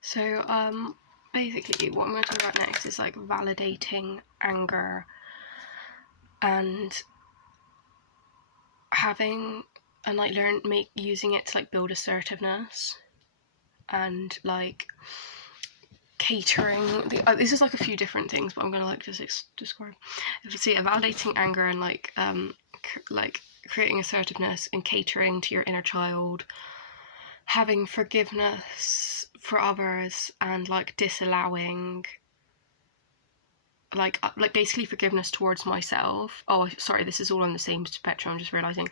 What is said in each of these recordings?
So basically what I'm going to talk about next is like validating anger and having and like using it to like build assertiveness and like catering. This is like a few different things, but I'm gonna like just describe. So yeah, validating anger and like creating assertiveness and catering to your inner child, having forgiveness for others, and like disallowing like basically forgiveness towards myself. Oh, sorry, this is all on the same spectrum. I'm just realizing,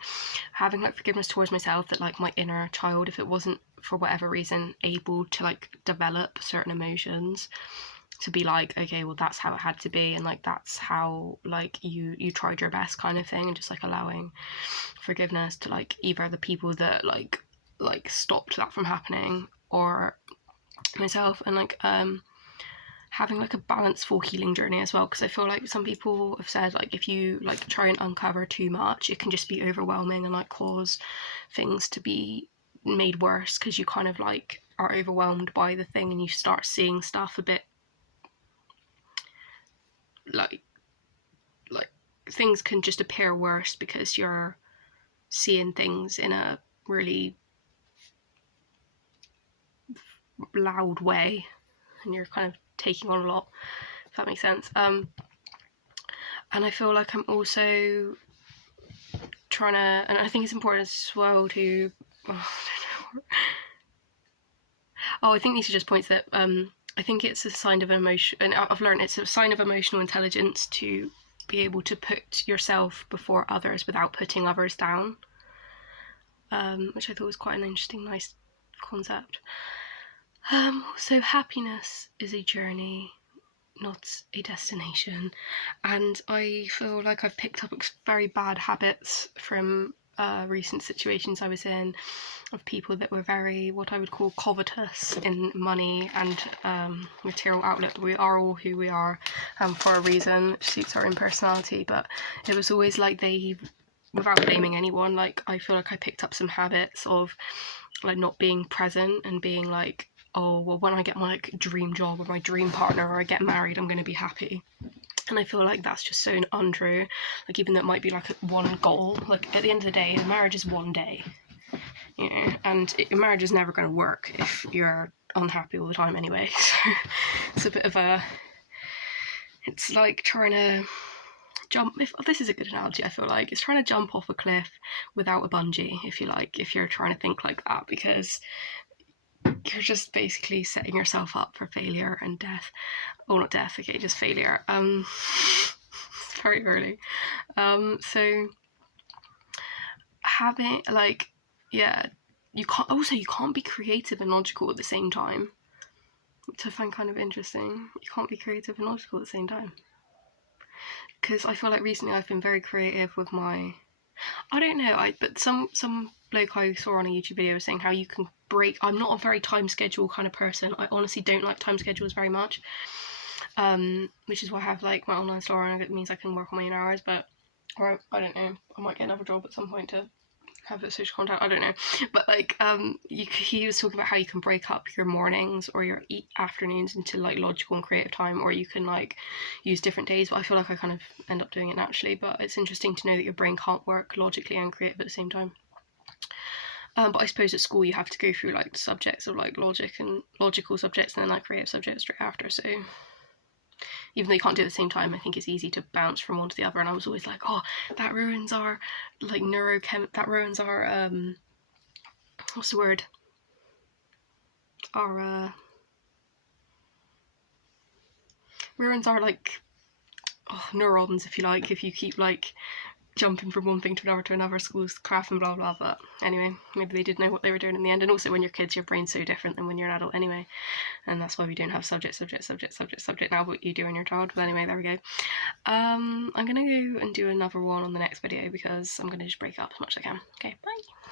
having like forgiveness towards myself that like my inner child, if it wasn't for whatever reason able to like develop certain emotions, to be like, okay, well that's how it had to be, and like that's how like you tried your best kind of thing, and just like allowing forgiveness to like either the people that like stopped that from happening or myself, and like having like a balanceful healing journey as well, because I feel like some people have said like if you like try and uncover too much, it can just be overwhelming and like cause things to be made worse, because you kind of like are overwhelmed by the thing and you start seeing stuff a bit like things can just appear worse because you're seeing things in a really loud way and you're kind of taking on a lot, if that makes sense. And I feel like I'm also trying to, and I think it's important as well to, I think these are just points that I think it's a sign of emotion, and I've learned it's a sign of emotional intelligence to be able to put yourself before others without putting others down, which I thought was quite an interesting, nice concept. So happiness is a journey, not a destination, and I feel like I've picked up very bad habits from recent situations I was in, of people that were very, what I would call, covetous in money and material outlet. We are all who we are for a reason, it suits our own personality, but it was always like they, without blaming anyone, like I feel like I picked up some habits of like not being present and being like, oh well, when I get my like dream job or my dream partner or I get married, I'm going to be happy. And I feel like that's just so untrue. Like even though it might be like one goal, like at the end of the day, a marriage is one day, you know, and your marriage is never going to work if you're unhappy all the time anyway. So it's a bit of a, it's like trying to jump, if this is a good analogy, I feel like it's trying to jump off a cliff without a bungee, if you like, if you're trying to think like that, because you're just basically setting yourself up for failure and death. Well, not death, okay, just failure. It's very early. So having like, yeah, you can't be creative and logical at the same time, which I find kind of interesting. You can't be creative and logical at the same time, because I feel like recently I've been very creative with my, I don't know, but some bloke I saw on a YouTube video was saying how you can break, I'm not a very time schedule kind of person. I honestly don't like time schedules very much, which is why I have like my online store, and it means I can work on my own hours, but, or I don't know, I might get another job at some point to have a social contact, I don't know, but like he was talking about how you can break up your mornings or your afternoons into like logical and creative time, or you can like use different days, but I feel like I kind of end up doing it naturally. But it's interesting to know that your brain can't work logically and creative at the same time. But I suppose at school you have to go through like subjects of like logic and logical subjects and then like creative subjects straight after, so even though you can't do it at the same time, I think it's easy to bounce from one to the other. And I was always like, oh, that ruins our like that ruins our what's the word, our ruins our like neurons, if you like, if you keep like jumping from one thing to another, school's crap and blah blah. But anyway, maybe they did know what they were doing in the end. And also when you're kids, your brain's so different than when you're an adult anyway, and that's why we don't have subject now, what you do when you're a child. But anyway, there we go. I'm gonna go and do another one on the next video because I'm gonna just break up as much as I can. Okay, bye.